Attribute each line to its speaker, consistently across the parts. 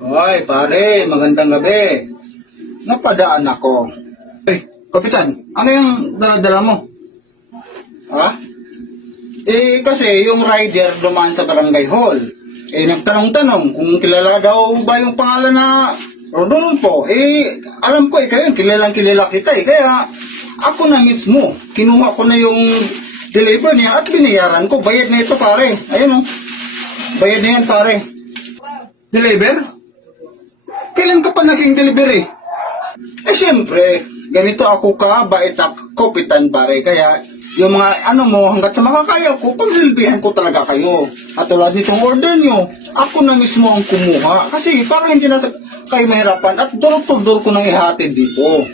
Speaker 1: Hoy, pare, magandang gabi. Napadaan ako. Eh, kapitan, ano yung dala-dala mo? Ha? Eh, kasi yung rider dumaan sa barangay hall. Eh, nagtanong-tanong kung kilala daw ba yung pangalan na Rodolfo. Eh, alam ko eh, kayo, kilalang kilala kita eh. Kaya, ako na mismo, kinuha ko na yung deliver niya at binayaran ko. Bayad na ito, pare. Ayun oh. Bayad na yan, pare. Deliver? Kailan ka pa naging delivery? Eh, siyempre, ganito ako ka, bait ako, pitan pare. Kaya, yung mga ano mo, hanggat sa makakaya ko, pagsilbihan ko talaga kayo. At tulad nitong order nyo, ako na mismo ang kumuha. Kasi parang hindi na sa- kayo mahirapan at door-to-door ko nang ihatid dito.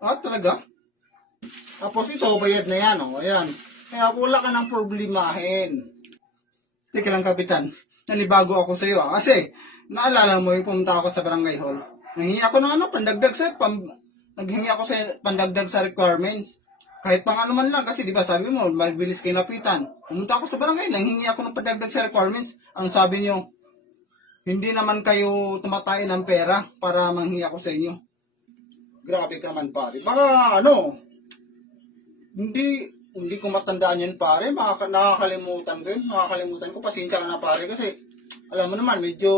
Speaker 1: Ah, talaga? Tapos ito, bayad na yan, oh. Ayan. Kaya wala ka ng problemahin. Teka lang, Kapitan. Nanibago ako sa iyo, ah. Kasi, naalala mo yung pumunta ako sa barangay hall. Nanghingi ako ng ano, pandagdag sa, pam, naghingi ako sa pandagdag sa requirements. Kahit pang ano man lang, kasi di ba sabi mo, mabilis kayo napitan. Pumunta ako sa barangay, nanghingi ako ng pandagdag sa requirements. Ang sabi niyo, hindi naman kayo tumatay ng pera para manghingi ako sa inyo. Grabe ka man pare. Baka ano, hindi hindi ko matandaan yan pare. Makaka, nakakalimutan ko yun. Nakakalimutan ko. Pasensya na pare kasi alam mo naman medyo